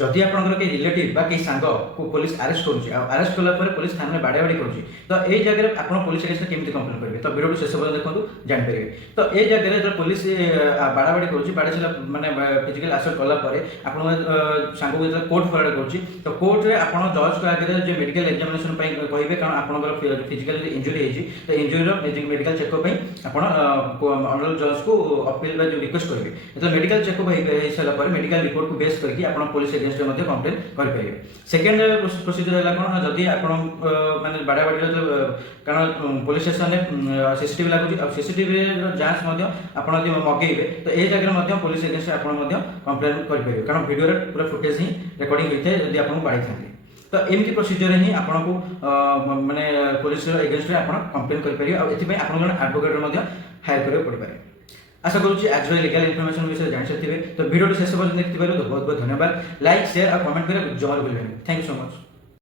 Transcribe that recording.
जदि आपंकर कई रिलेटिव बा कई सांग को पुलिस अरेस्ट करुच्ची अरेस्ट कलापर पुलिस थाना में बाड़ा बाड़ी करुच्ची तो यही जगह आप पुलिस अगेंस्ट केमी कंप्लेन करेंगे तो वीडियो शेष पर्यटन देखो जापर तो ये जगह जो पुलिस बाड़ा बाड़ी करुच्ची बाड़ा छा मैंने फिजिकल आसल्ट कलापर आप सांग को कोर्ट फरवर्ड करुच्ची तो कोर्ट में आप जज को आगे जो मेडिकल एग्जामिनेशन कहे कारण आपंकर फिजिकल इंजुरी होती तो इंजुरी मेडिकल चेकअप आप ऑनरेबल जज को अपील जो रिक्वेस्ट करेंगे जो मेडिकल चेकअप हो सारापर मेडिकल रिपोर्ट को बेस करके आप पुलिस अगेंस्ट कंप्लेन करेंगे। सेकेंड प्रोसीजर है कौन जदि आप माने बाड़ा बाड़ी कारण पुलिस स्टेशन में सीसीटीवी लगुच और सीसीटीवी जांच आप मगेबे तो ये जगह पुलिस अगेंस्ट आप कंप्लेन करेंगे कारण वीडियो पूरा फुटेज ही रिकॉर्डिंग होता है जब आपको बाड़ी था तो एमती प्रोसीजर ही आपको माने पुलिस एगेंस्ट आप कंप्लेन करेंगे और ये आप एडवोकेट हायर करा पड़ पाए। आशा करुँच आज लीगल इनफर्मेशन विषय जान सकते तो वीडियो शेष पर्यटन देखते बहुत बहुत धन्यवाद। लाइक शेयर और कमेंट करें जमा भूलें। Thank you so much.